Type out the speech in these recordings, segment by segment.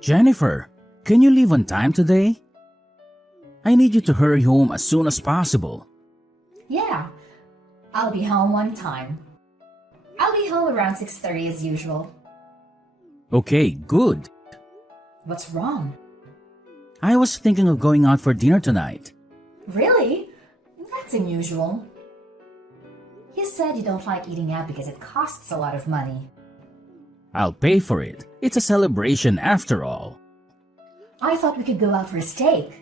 Jennifer, can you leave on time today? I need you to hurry home as soon as possible. Yeah, I'll be home on time. I'll be home around 6:30 as usual. Okay, good. What's wrong? I was thinking of going out for dinner tonight. Really? That's unusual. You said you don't like eating out because it costs a lot of money. I'll pay for it. It's a celebration after all. I thought we could go out for a steak.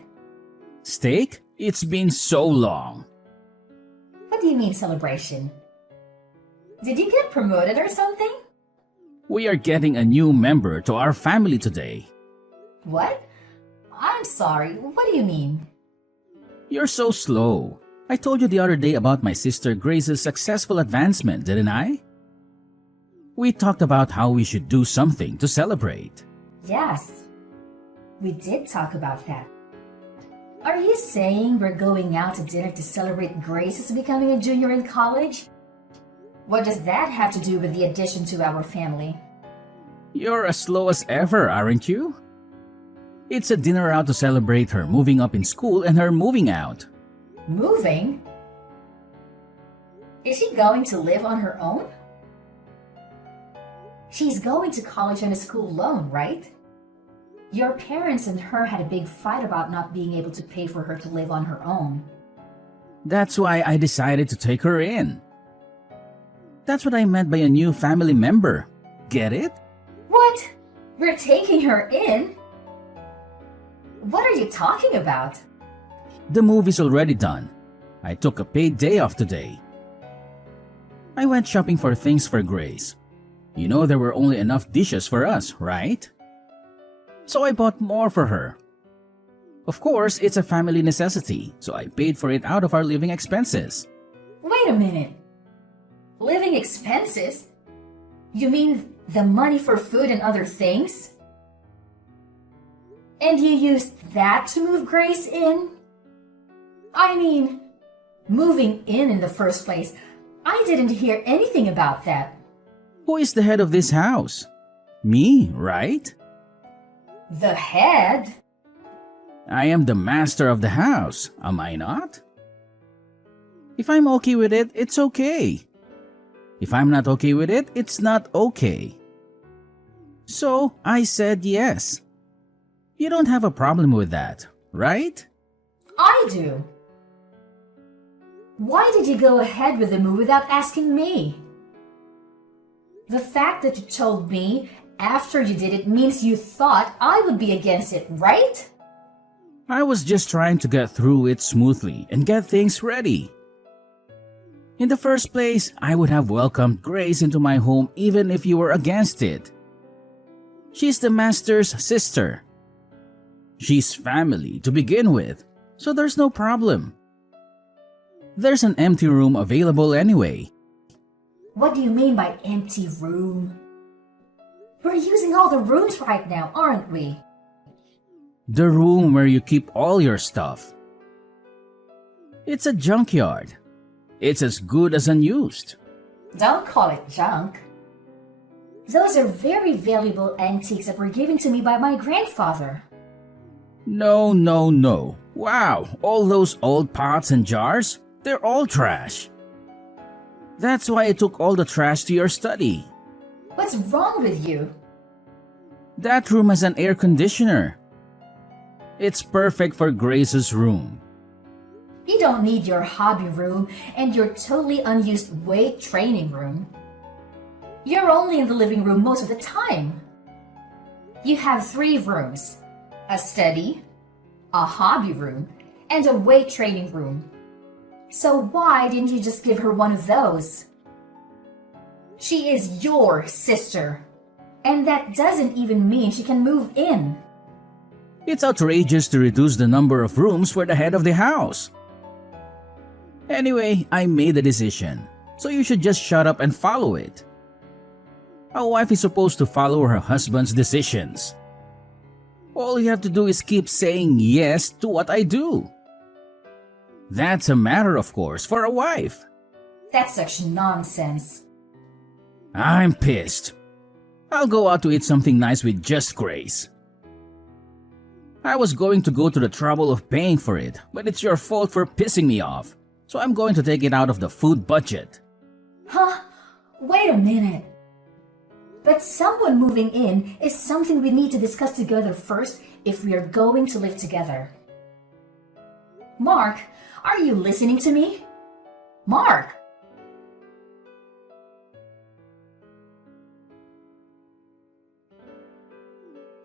Steak? It's been so long. What do you mean celebration? Did you get promoted or something? We are getting a new member to our family today. What? I'm sorry, what do you mean? You're so slow. I told you the other day about my sister Grace's successful advancement, didn't I? We talked about how we should do something to celebrate. Yes, we did talk about that. Are you saying we're going out to dinner to celebrate Grace's becoming a junior in college? What does that have to do with the addition to our family? You're as slow as ever, aren't you? It's a dinner out to celebrate her moving up in school and her moving out. Moving? Is she going to live on her own? She's going to college on a school loan, right? Your parents and her had a big fight about not being able to pay for her to live on her own. That's why I decided to take her in. That's what I meant by a new family member. Get it? What? We're taking her in? What are you talking about? The move is already done. I took a paid day off today. I went shopping for things for Grace. You know there were only enough dishes for us, right? So I bought more for her. Of course, it's a family necessity, so I paid for it out of our living expenses. Wait a minute. Living expenses? You mean the money for food and other things? And you used that to move Grace in? I mean, moving in the first place. I didn't hear anything about that. Who is the head of this house? Me, right? The head? I am the master of the house, am I not? If I'm okay with it, it's okay. If I'm not okay with it, it's not okay. So I said yes. You don't have a problem with that, right? I do. Why did you go ahead with the move without asking me? The fact that you told me after you did it means you thought I would be against it, right? I was just trying to get through it smoothly and get things ready. In the first place, I would have welcomed Grace into my home even if you were against it. She's the master's sister. She's family to begin with, so there's no problem. There's an empty room available anyway. What do you mean by empty room? We're using all the rooms right now, aren't we? The room where you keep all your stuff. It's a junkyard. It's as good as unused. Don't call it junk. Those are very valuable antiques that were given to me by my grandfather. No. Wow, all those old pots and jars? They're all trash. That's why I took all the trash to your study. What's wrong with you? That room has an air conditioner. It's perfect for Grace's room. You don't need your hobby room and your totally unused weight training room. You're only in the living room most of the time. You have 3 rooms, a study, a hobby room, and a weight training room. So why didn't you just give her one of those? She is your sister, and that doesn't even mean she can move in. It's outrageous to reduce the number of rooms for the head of the house. Anyway, I made a decision, so you should just shut up and follow it. A wife is supposed to follow her husband's decisions. All you have to do is keep saying yes to what I do. That's a matter, of course, for a wife. That's such nonsense. I'm pissed. I'll go out to eat something nice with just Grace. I was going to go to the trouble of paying for it, but it's your fault for pissing me off. So I'm going to take it out of the food budget. Huh? Wait a minute. But someone moving in is something we need to discuss together first if we are going to live together. Mark, are you listening to me? Mark!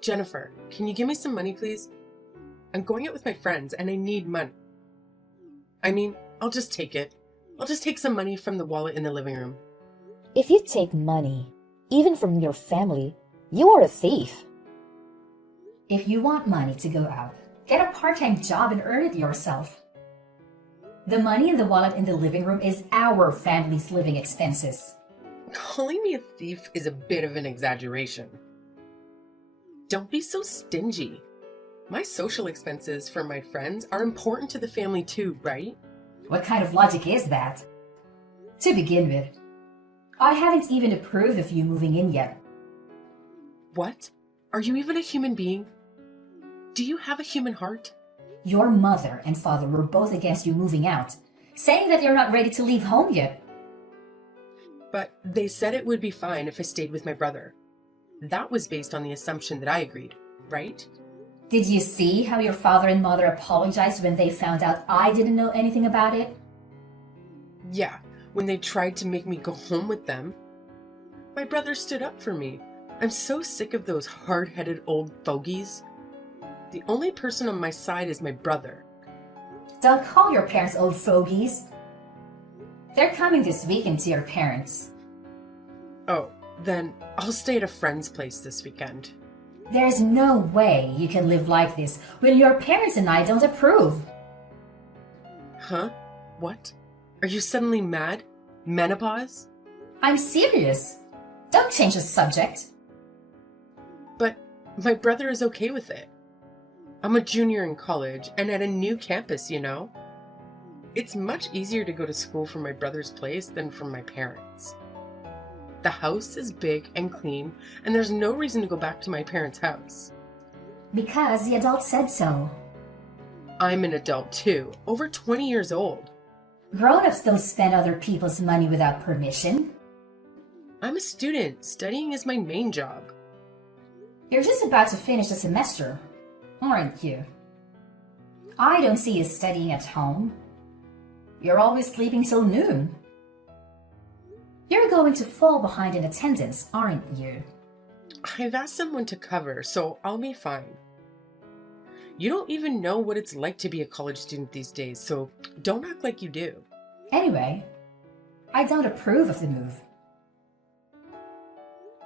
Jennifer, can you give me some money, please? I'm going out with my friends and I need money. I mean, I'll just take it. I'll just take some money from the wallet in the living room. If you take money, even from your family, you are a thief. If you want money to go out, get a part-time job and earn it yourself. The money in the wallet in the living room is our family's living expenses. Calling me a thief is a bit of an exaggeration. Don't be so stingy. My social expenses for my friends are important to the family too, right? What kind of logic is that? To begin with, I haven't even approved of you moving in yet. What? Are you even a human being? Do you have a human heart? Your mother and father were both against you moving out, saying that you're not ready to leave home yet. But they said it would be fine if I stayed with my brother. That was based on the assumption that I agreed, right? Did you see how your father and mother apologized when they found out I didn't know anything about it? Yeah, when they tried to make me go home with them. My brother stood up for me. I'm so sick of those hard-headed old fogies. The only person on my side is my brother. Don't call your parents old fogies. They're coming this weekend to your parents. Oh, then I'll stay at a friend's place this weekend. There's no way you can live like this when your parents and I don't approve. Huh? What? Are you suddenly mad? Menopause? I'm serious. Don't change the subject. But my brother is okay with it. I'm a junior in college and at a new campus, you know? It's much easier to go to school from my brother's place than from my parents'. The house is big and clean, and there's no reason to go back to my parents' house. Because the adult said so. I'm an adult too, over 20 years old. Grown-ups don't spend other people's money without permission. I'm a student. Studying is my main job. You're just about to finish the semester, aren't you? I don't see you studying at home. You're always sleeping till noon. You're going to fall behind in attendance, aren't you? I've asked someone to cover, so I'll be fine. You don't even know what it's like to be a college student these days, so don't act like you do. Anyway, I don't approve of the move.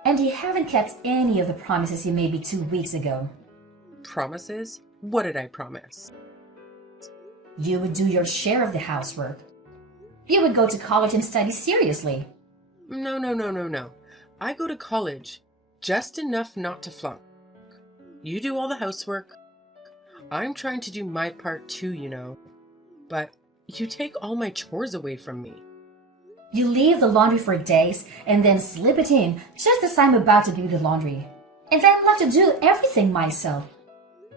And you haven't kept any of the promises you made me 2 weeks ago. Promises? What did I promise? You would do your share of the housework. You would go to college and study seriously. No. I go to college, just enough not to flunk. You do all the housework. I'm trying to do my part too, you know. But you take all my chores away from me. You leave the laundry for days and then slip it in just as I'm about to do the laundry. And then I'm left to do everything myself.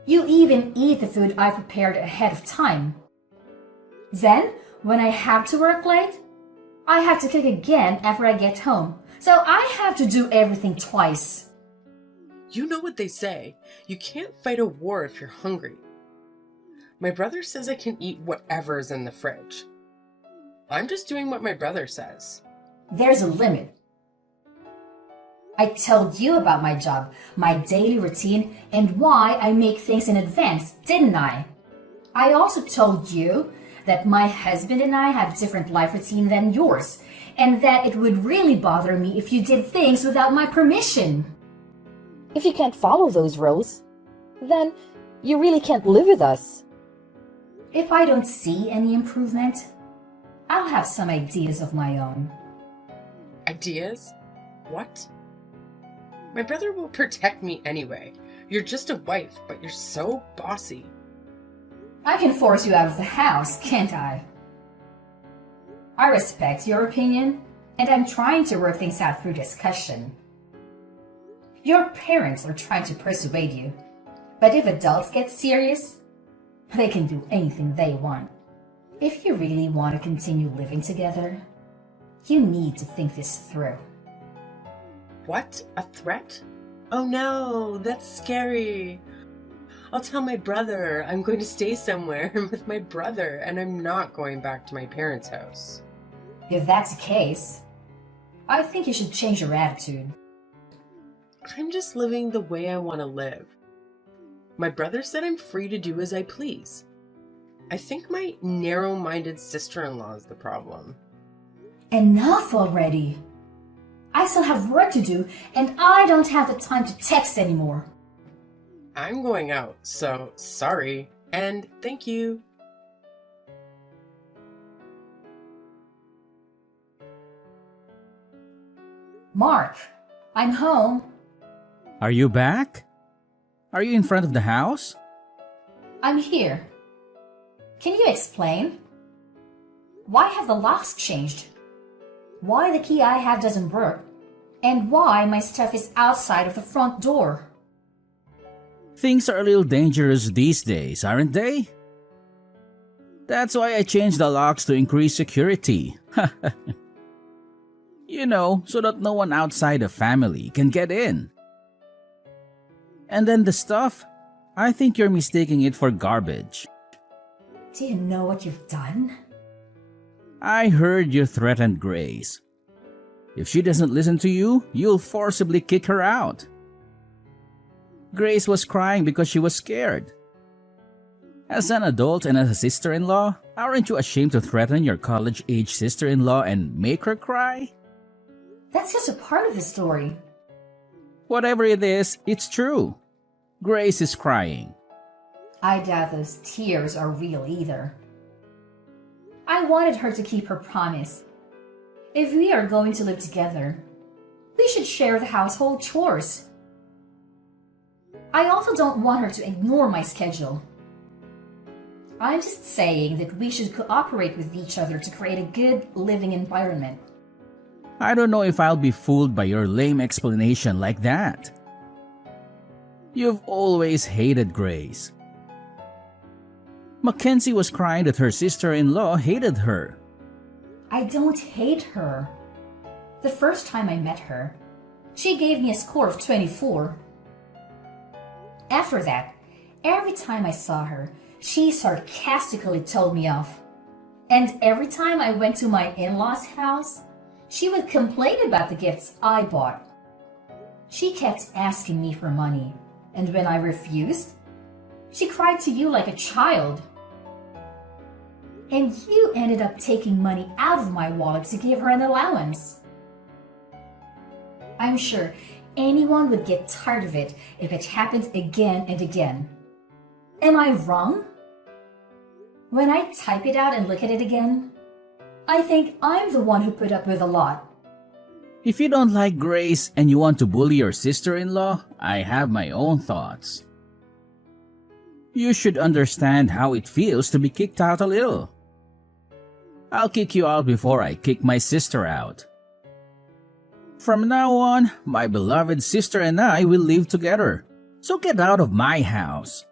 You even eat the food I prepared ahead of time. Then, when I have to work late, I have to cook again after I get home. So I have to do everything twice. You know what they say. You can't fight a war if you're hungry. My brother says I can eat whatever is in the fridge. I'm just doing what my brother says. There's a limit. I told you about my job, my daily routine, and why I make things in advance, didn't I? I also told you that my husband and I have different life routine than yours, and that it would really bother me if you did things without my permission. If you can't follow those rules, then you really can't live with us. If I don't see any improvement, I'll have some ideas of my own. Ideas? What? My brother will protect me anyway. You're just a wife, but you're so bossy. I can force you out of the house, can't I? I respect your opinion, and I'm trying to work things out through discussion. Your parents are trying to persuade you. But if adults get serious, they can do anything they want. If you really want to continue living together, you need to think this through. What? A threat? Oh no, that's scary. I'll tell my brother I'm going to stay somewhere with my brother and I'm not going back to my parents' house. If that's the case, I think you should change your attitude. I'm just living the way I want to live. My brother said I'm free to do as I please. I think my narrow-minded sister-in-law is the problem. Enough already! I still have work to do, and I don't have the time to text anymore. I'm going out, so sorry, and thank you. Mark, I'm home. Are you back? Are you in front of the house? I'm here. Can you explain? Why have the locks changed? Why the key I have doesn't work? And why my stuff is outside of the front door? Things are a little dangerous these days, aren't they? That's why I changed the locks to increase security. You know, so that no one outside the family can get in. And then the stuff, I think you're mistaking it for garbage. Do you know what you've done? I heard you threatened Grace. If she doesn't listen to you, you'll forcibly kick her out. Grace was crying because she was scared. As an adult and as a sister-in-law, aren't you ashamed to threaten your college-age sister-in-law and make her cry? That's just a part of the story. Whatever it is, it's true. Grace is crying. I doubt those tears are real either. I wanted her to keep her promise. If we are going to live together, we should share the household chores. I also don't want her to ignore my schedule. I'm just saying that we should cooperate with each other to create a good living environment. I don't know if I'll be fooled by your lame explanation like that. You've always hated Grace. Mackenzie was crying that her sister-in-law hated her. I don't hate her. The first time I met her, she gave me a score of 24. After that, every time I saw her, she sarcastically told me off. And every time I went to my in-laws' house, she would complain about the gifts I bought. She kept asking me for money, and when I refused, she cried to you like a child. And you ended up taking money out of my wallet to give her an allowance. I'm sure anyone would get tired of it if it happened again and again. Am I wrong? When I type it out and look at it again, I think I'm the one who put up with a lot. If you don't like Grace and you want to bully your sister-in-law, I have my own thoughts. You should understand how it feels to be kicked out a little. I'll kick you out before I kick my sister out. From now on, my beloved sister and I will live together. So get out of my house.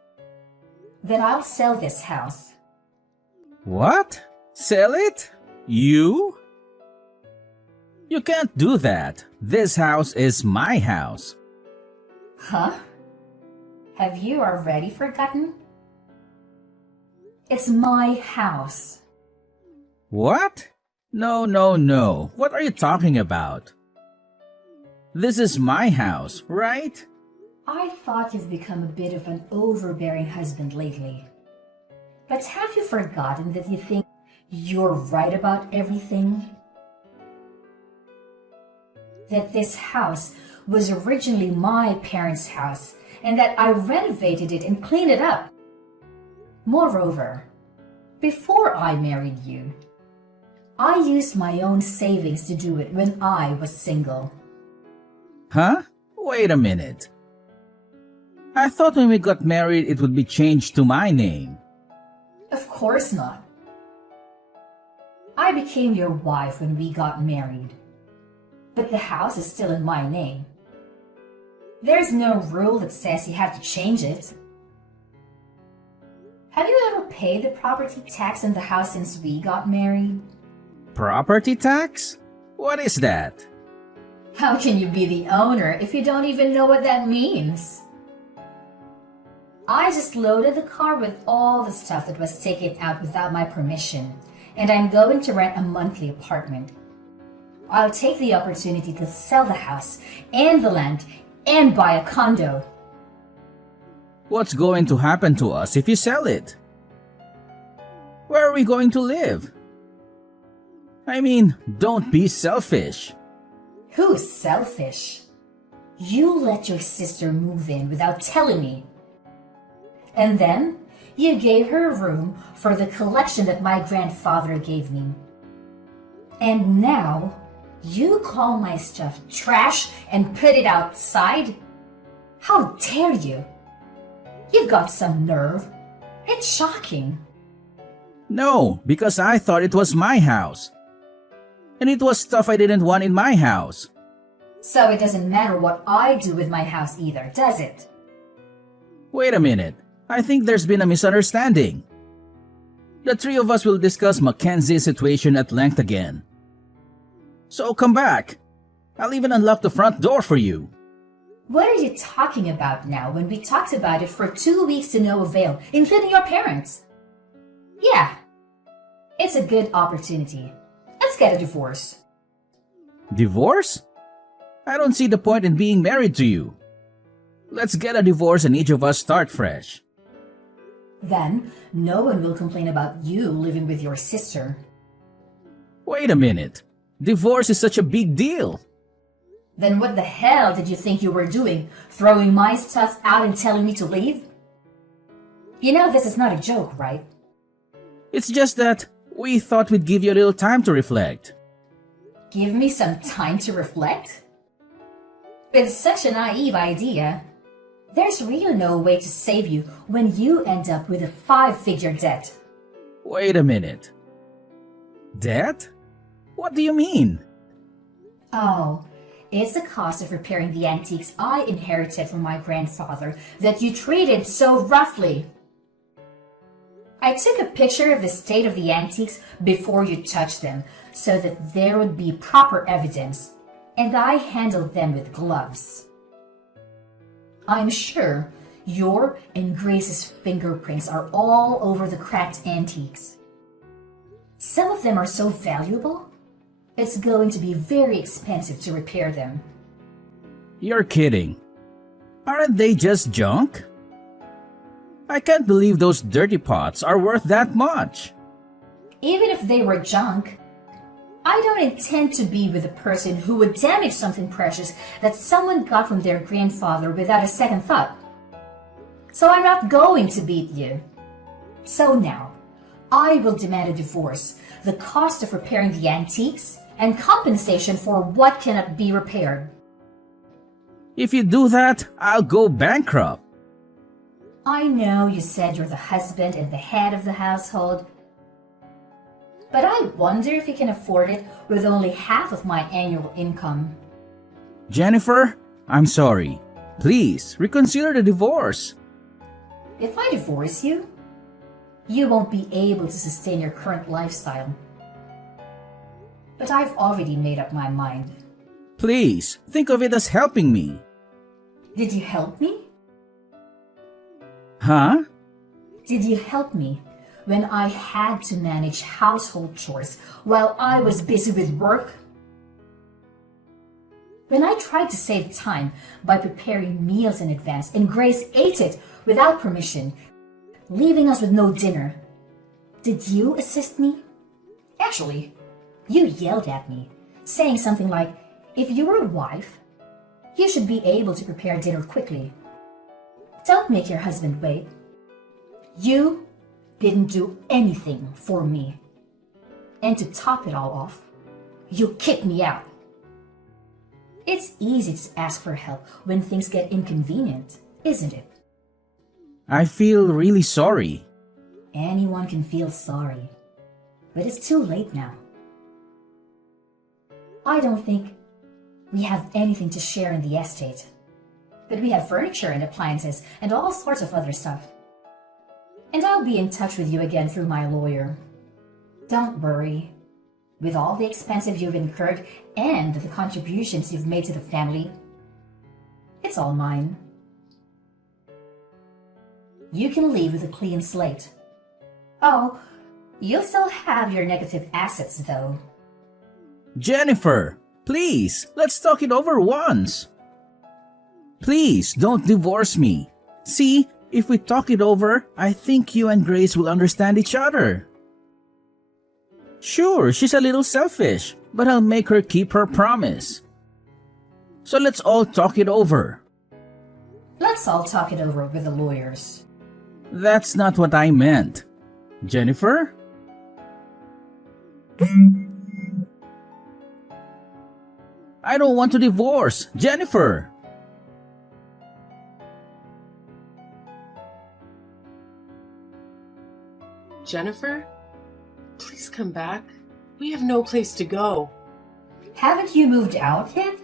Then I'll sell this house. What? Sell it? You? You can't do that. This house is my house. Huh? Have you already forgotten? It's my house. What? No. What are you talking about? This is my house, right? I thought you've become a bit of an overbearing husband lately. But have you forgotten that you think you're right about everything? That this house was originally my parents' house and that I renovated it and cleaned it up. Moreover, before I married you, I used my own savings to do it when I was single. Huh? Wait a minute. I thought when we got married it would be changed to my name. Of course not. I became your wife when we got married, but the house is still in my name. There's no rule that says you have to change it. Have you ever paid the property tax in the house since we got married? Property tax? What is that? How can you be the owner if you don't even know what that means? I just loaded the car with all the stuff that was taken out without my permission, and I'm going to rent a monthly apartment. I'll take the opportunity to sell the house and the land and buy a condo. What's going to happen to us if you sell it? Where are we going to live? I mean, don't be selfish. Who's selfish? You let your sister move in without telling me. And then you gave her room for the collection that my grandfather gave me. And now you call my stuff trash and put it outside? How dare you? You've got some nerve. It's shocking. No, because I thought it was my house. And it was stuff I didn't want in my house. So it doesn't matter what I do with my house either, does it? Wait a minute. I think there's been a misunderstanding. The three of us will discuss Mackenzie's situation at length again. So come back. I'll even unlock the front door for you. What are you talking about now when we talked about it for 2 weeks to no avail, including your parents? Yeah, it's a good opportunity. Let's get a divorce. Divorce? I don't see the point in being married to you. Let's get a divorce and each of us start fresh. Then, no one will complain about you living with your sister. Wait a minute. Divorce is such a big deal. Then what the hell did you think you were doing, throwing my stuff out and telling me to leave? You know this is not a joke, right? It's just that we thought we'd give you a little time to reflect. Give me some time to reflect? With such a naive idea, there's really no way to save you when you end up with a 5-figure debt. Wait a minute. Debt? What do you mean? Oh, it's the cost of repairing the antiques I inherited from my grandfather that you treated so roughly. I took a picture of the state of the antiques before you touched them so that there would be proper evidence, and I handled them with gloves. I'm sure your and Grace's fingerprints are all over the cracked antiques. Some of them are so valuable, it's going to be very expensive to repair them. You're kidding. Aren't they just junk? I can't believe those dirty pots are worth that much. Even if they were junk, I don't intend to be with a person who would damage something precious that someone got from their grandfather without a second thought. So I'm not going to beat you. So now, I will demand a divorce, the cost of repairing the antiques, and compensation for what cannot be repaired. If you do that, I'll go bankrupt. I know you said you're the husband and the head of the household, but I wonder if you can afford it with only half of my annual income. Jennifer, I'm sorry. Please, reconsider the divorce. If I divorce you, you won't be able to sustain your current lifestyle. But I've already made up my mind. Please, think of it as helping me. Did you help me? Huh? Did you help me when I had to manage household chores while I was busy with work? When I tried to save time by preparing meals in advance and Grace ate it without permission, leaving us with no dinner, did you assist me? Actually, you yelled at me, saying something like, if you were a wife, you should be able to prepare dinner quickly. Don't make your husband wait. You didn't do anything for me. And to top it all off, you kicked me out. It's easy to ask for help when things get inconvenient, isn't it? I feel really sorry. Anyone can feel sorry, but it's too late now. I don't think we have anything to share in the estate, but we have furniture and appliances and all sorts of other stuff. And I'll be in touch with you again through my lawyer. Don't worry. With all the expenses you've incurred and the contributions you've made to the family, it's all mine. You can leave with a clean slate. Oh, you'll still have your negative assets though. Jennifer, please, let's talk it over once. Please, don't divorce me. See, if we talk it over, I think you and Grace will understand each other. Sure, she's a little selfish, but I'll make her keep her promise. So let's all talk it over. Let's all talk it over with the lawyers. That's not what I meant. Jennifer? I don't want to divorce. Jennifer! Jennifer? Please come back. We have no place to go. Haven't you moved out yet?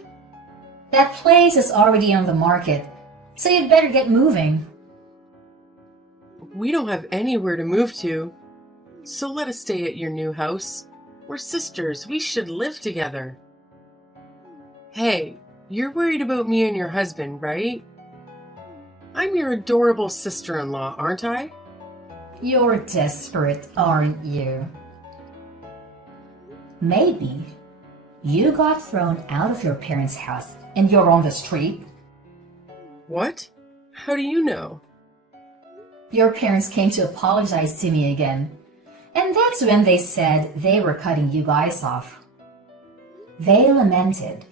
That place is already on the market, so you'd better get moving. We don't have anywhere to move to. So let us stay at your new house. We're sisters. We should live together. Hey, you're worried about me and your husband, right? I'm your adorable sister-in-law, aren't I? You're desperate, aren't you? Maybe you got thrown out of your parents' house and you're on the street. What? How do you know? Your parents came to apologize to me again, and that's when they said they were cutting you guys off. They lamented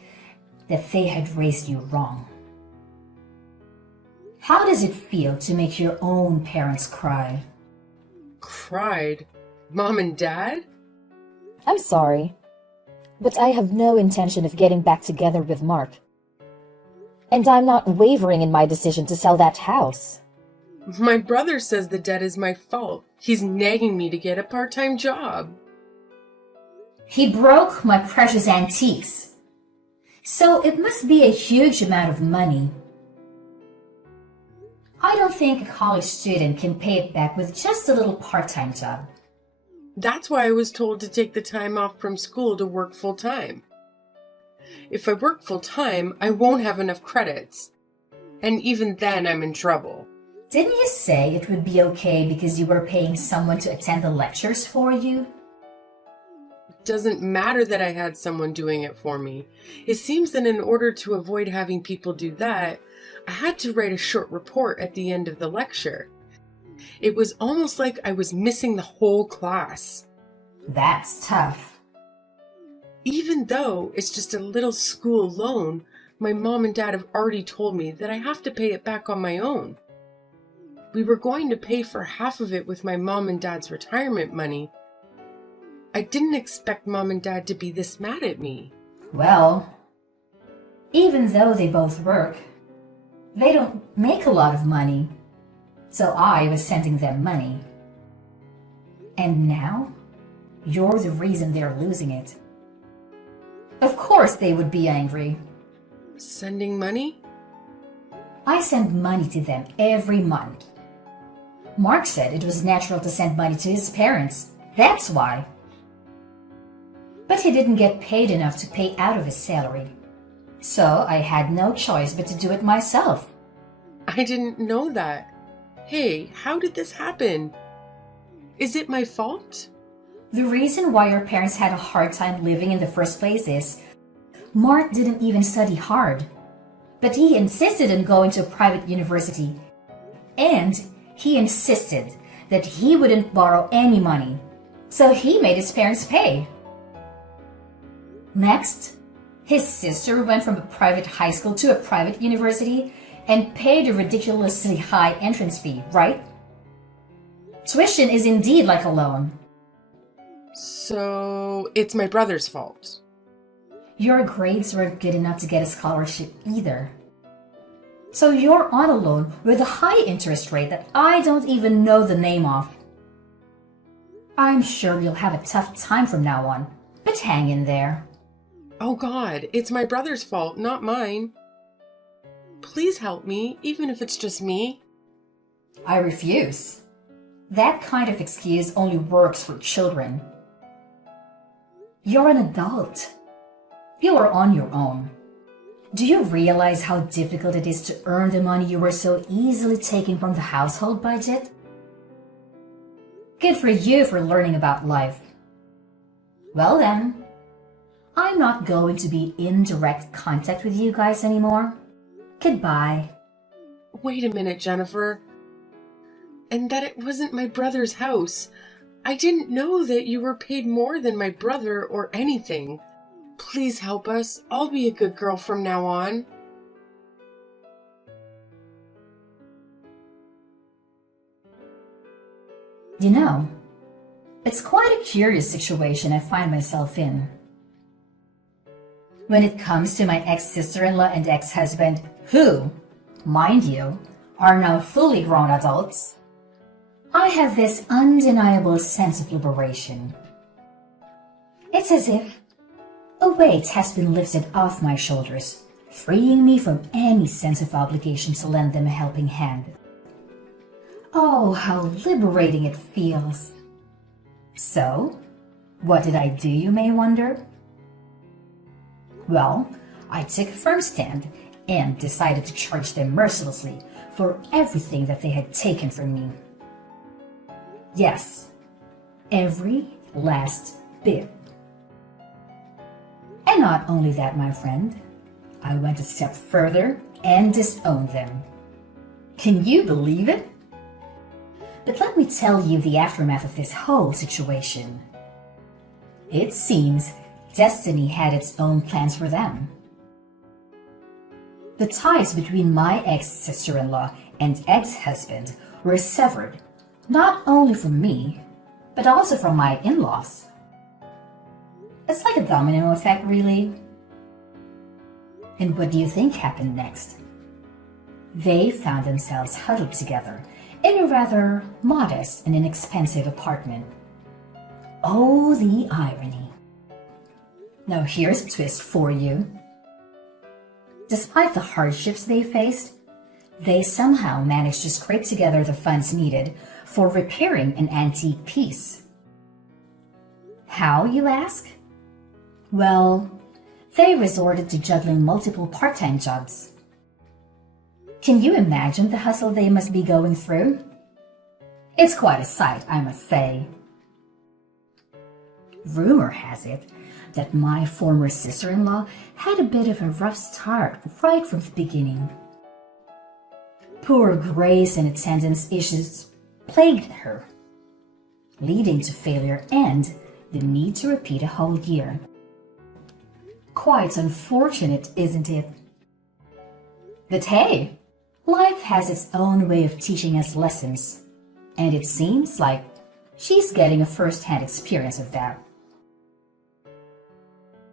that they had raised you wrong. How does it feel to make your own parents cry? Cried? Mom and Dad? I'm sorry, but I have no intention of getting back together with Mark. And I'm not wavering in my decision to sell that house. My brother says the debt is my fault. He's nagging me to get a part-time job. He broke my precious antiques, so it must be a huge amount of money. I don't think a college student can pay it back with just a little part-time job. That's why I was told to take the time off from school to work full-time. If I work full-time, I won't have enough credits. And even then, I'm in trouble. Didn't you say it would be okay because you were paying someone to attend the lectures for you? It doesn't matter that I had someone doing it for me. It seems that in order to avoid having people do that, I had to write a short report at the end of the lecture. It was almost like I was missing the whole class. That's tough. Even though it's just a little school loan, my mom and dad have already told me that I have to pay it back on my own. We were going to pay for half of it with my mom and dad's retirement money. I didn't expect mom and dad to be this mad at me. Well, even though they both work, they don't make a lot of money. So I was sending them money. And now, you're the reason they're losing it. Of course they would be angry. Sending money? I send money to them every month. Mark said it was natural to send money to his parents. That's why. But he didn't get paid enough to pay out of his salary. So I had no choice but to do it myself. I didn't know that. Hey, how did this happen? Is it my fault? The reason why your parents had a hard time living in the first place is Mark didn't even study hard. But he insisted on going to a private university. And he insisted that he wouldn't borrow any money. So he made his parents pay. Next, his sister went from a private high school to a private university and paid a ridiculously high entrance fee, right? Tuition is indeed like a loan. So it's my brother's fault. Your grades weren't good enough to get a scholarship either. So you're on a loan with a high interest rate that I don't even know the name of. I'm sure you'll have a tough time from now on, but hang in there. Oh God, it's my brother's fault, not mine. Please help me, even if it's just me. I refuse. That kind of excuse only works for children. You're an adult. You are on your own. Do you realize how difficult it is to earn the money you were so easily taking from the household budget? Good for you for learning about life. Well then, I'm not going to be in direct contact with you guys anymore. Goodbye. Wait a minute, Jennifer. And that it wasn't my brother's house. I didn't know that you were paid more than my brother or anything. Please help us. I'll be a good girl from now on. You know, it's quite a curious situation I find myself in. When it comes to my ex-sister-in-law and ex-husband, who, mind you, are now fully grown adults, I have this undeniable sense of liberation. It's as if a weight has been lifted off my shoulders, freeing me from any sense of obligation to lend them a helping hand. Oh, how liberating it feels. So, what did I do, you may wonder? Well, I took a firm stand and decided to charge them mercilessly for everything that they had taken from me. Yes, every last bit. And not only that, my friend, I went a step further and disowned them. Can you believe it? But let me tell you the aftermath of this whole situation. It seems destiny had its own plans for them. The ties between my ex-sister-in-law and ex-husband were severed, not only from me, but also from my in-laws. It's like a domino effect, really. And what do you think happened next? They found themselves huddled together in a rather modest and inexpensive apartment. Oh, the irony. Now here's a twist for you. Despite the hardships they faced, they somehow managed to scrape together the funds needed for repairing an antique piece. How, you ask? Well, they resorted to juggling multiple part-time jobs. Can you imagine the hustle they must be going through? It's quite a sight, I must say. Rumor has it that my former sister-in-law had a bit of a rough start right from the beginning. Poor grace and attendance issues plagued her, leading to failure and the need to repeat a whole year. Quite unfortunate, isn't it? But hey, life has its own way of teaching us lessons, and it seems like she's getting a first-hand experience of that.